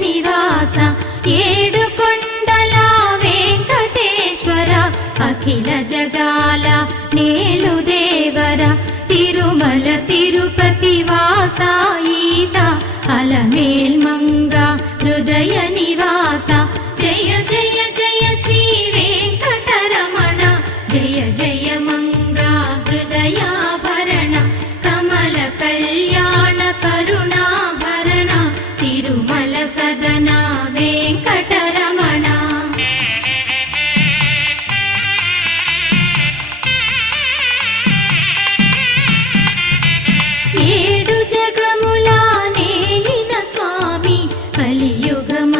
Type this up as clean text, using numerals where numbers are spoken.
నివాస ఏడు కొండల వెంకటేశ్వర అఖిల జగాల నేలు దేవర తిరుమల తిరుపతి వాస ఈస అలమేల్ మంగ హృదయ నివాస జయ జయ జయ శ్రీ వెంకటరమణ జయ జయ మంగ హృదయాభరణ కమల కళ్యాణ కరుణాభరణ తిరుమల సదన వెంకటరమణ ఏడు జగముల నేలిన స్వామి కలియుగము